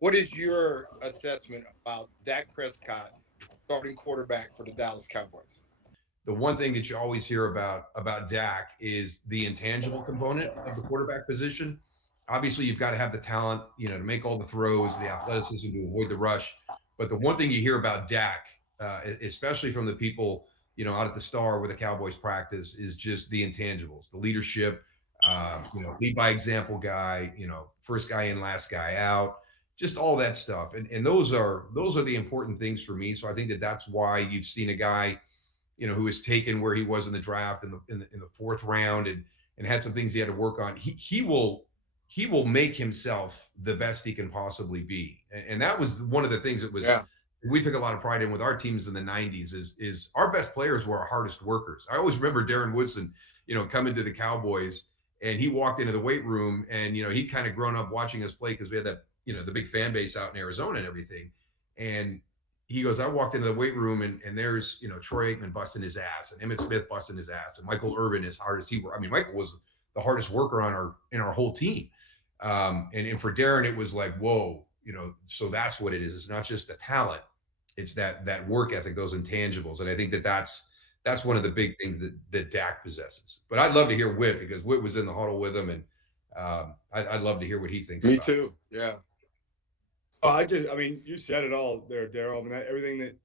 What is your assessment about Dak Prescott, starting quarterback for the Dallas Cowboys? The one thing that you always hear about Dak is the intangible component of the quarterback position. Obviously, you've got to have the talent, to make all the throws, the athleticism to avoid the rush. But the one thing you hear about Dak, especially from the people, out at the Star where the Cowboys practice, is just the intangibles, the leadership, lead by example guy, first guy in, last guy out, just all that stuff. And those are the important things for me. So I think that that's why you've seen a guy who was taken where he was in the draft in the fourth round and had some things he had to work on. He will make himself the best he can possibly be, and that was one of the things that was Yeah. we took a lot of pride in with our teams in the '90s. Is our best players were our hardest workers. I always remember Darren Woodson, coming to the Cowboys, and he walked into the weight room, and he'd kind of grown up watching us play because we had that the big fan base out in Arizona and everything, and he goes, I walked into the weight room and there's, Troy Aikman busting his ass and Emmitt Smith busting his ass and Michael Irvin as hard as he were. I mean, Michael was the hardest worker in our whole team. And for Darren, it was like, whoa, so that's what it is. It's not just the talent. It's that work ethic, those intangibles. And I think that's one of the big things that Dak possesses. But I'd love to hear Witt because Witt was in the huddle with him, and I'd love to hear what he thinks Me about it. too. Yeah. Oh, I mean, you said it all there, Daryl. I mean, everything that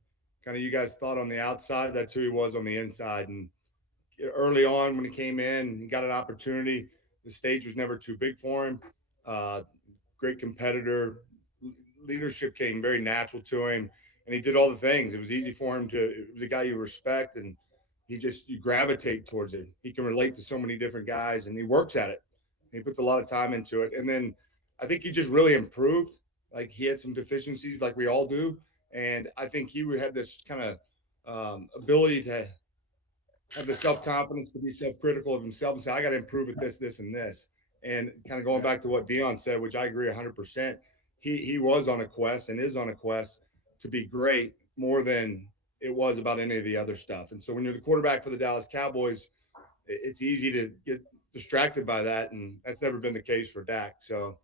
kind of you guys thought on the outside, that's who he was on the inside. And early on, when he came in, he got an opportunity. The stage was never too big for him. Uh, Great competitor. Leadership came very natural to him, and he did all the things. It was easy for him to. It was a guy you respect, and you gravitate towards it. He can relate to so many different guys, and he works at it. He puts a lot of time into it, and then I think he just really improved. Like he had some deficiencies, like we all do, and I think he would have this kind of ability to have the self confidence to be self critical of himself and say, I got to improve at this, this, and this. And kind of going Yeah. back to what Dion said, which I agree 100%, he was on a quest and is on a quest to be great more than it was about any of the other stuff. And so when you're the quarterback for the Dallas Cowboys, it's easy to get distracted by that. And that's never been the case for Dak. So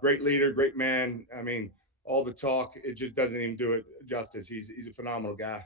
great leader, great man. I mean, all the talk, it just doesn't even do it justice. He's a phenomenal guy.